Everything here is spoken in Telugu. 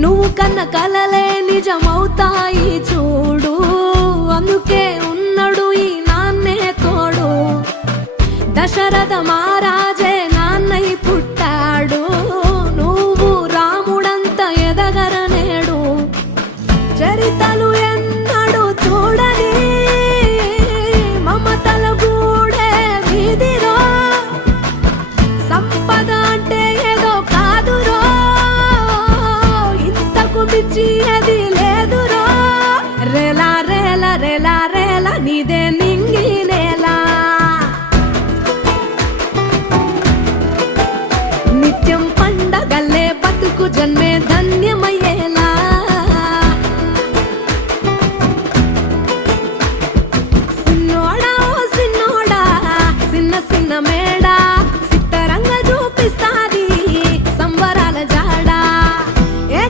నువ్వు కన్న కలలే నిజమవుతాయి చూడు, అందుకే ఉన్నడు ఈ నాన్నే తోడు. దశరథ మహారాజే నాన్నై పుట్టాడు, నువ్వు రాముడంత ఎదగరనేడు. చరితలు ఎన్నడు చూడని మమతల గూడే వీధిరో, సంపద అంటే ఏదో కాదురో, ఇంతకు మించి అది